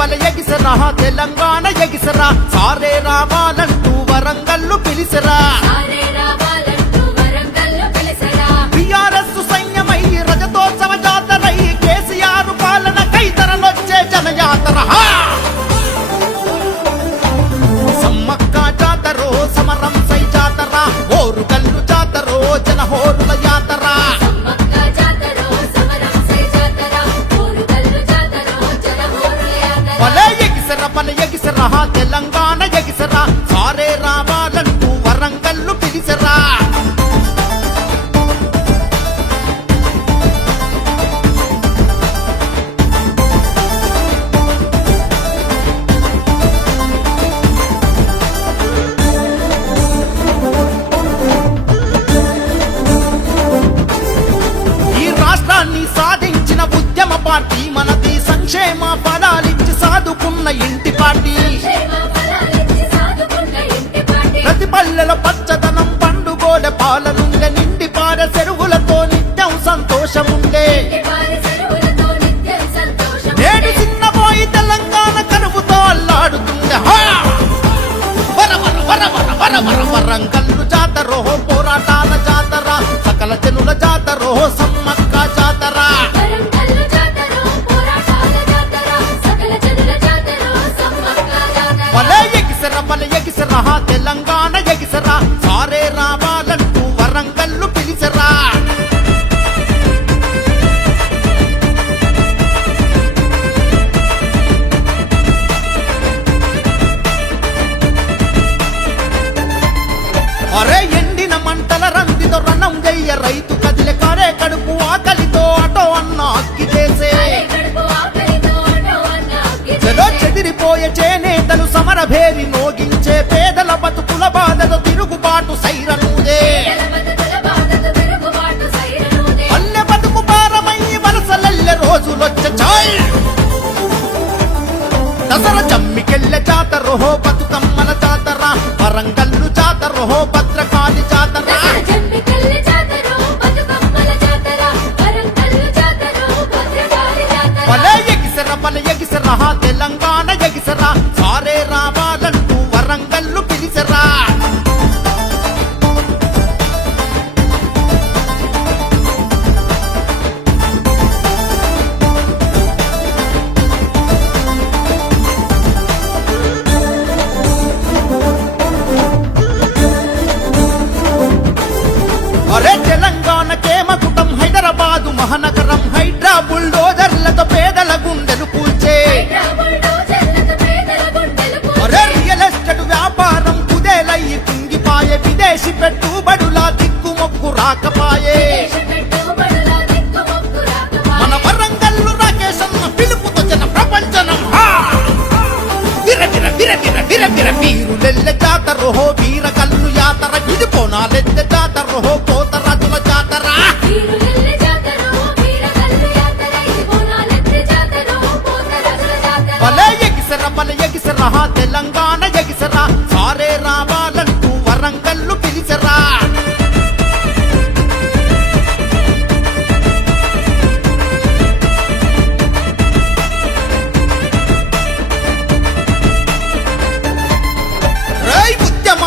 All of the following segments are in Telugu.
బల ఎగిసరా తెలంగాణ ఎగిసరా సారే రావాలంటూ వరంగల్లు పిలిసరా. ఎగిసర బల ఎగిసరా తెలంగాణ. సాదుకున్న ఇంటి పాటి ప్రతి పల్లెల పచ్చదనం పండుగోల పాలనుండే నిండి పార చెరువులతో నిత్యం సంతోషముండే. వారి నేడు చిన్నపోయి తెలంగాణ కరువుతో అల్లాడుతుండే. హా! వర వర వర వర వర వర వరంగల్లు జాతరో రణం రైతు కదిలే కారే కడుపు ఆకలితో అటో అన్న అక్కి చేసే. చెలో చెదిరిపోయే చేనేతలు సమరభేరి నోగించే పేదల బతుకుల బాధతో తిరుగుబాటు సైరనుదే. పేదల తిరుగుబాటు బతుకు భారమై వలసలెల్లె రోజులొచ్చ చాయ్. దసర జమ్మికెళ్ళె జాతరో బతుకమ్మల జాతర వరంగల్లు జాతరో భద్రకాళి జాతర. విర వీరులెల్లె జాతరో వీర కల్లు యాతర. ఇది పోనాలెత్తె జాతరో పోతరాజుల జాతర. వీరులెల్లి జాతరో. బలే ఎగిసర బల ఎగిసర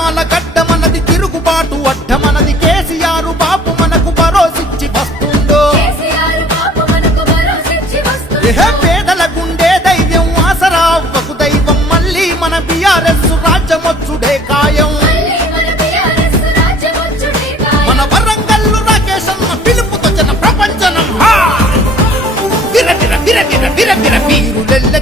ఉద్యమాల గడ్డమన్నది తిరుగుబాటు అడ్డమన్నది కేసీఆర్ బాపు మనకు భరోసిచ్చి వస్తుందో. పేదల గుండె ధైర్యం ఆసరా దైవం మళ్ళీ మన బిఆర్ఎస్ రాజ్యమొచ్చుడే ఖాయం. మళ్ళీ మన వరంగల్లు రాకేశ్ అన్న పిలుపుతో జన ప్రపంచనం. హా! విర విర విర విర విర విర వీరులెల్లె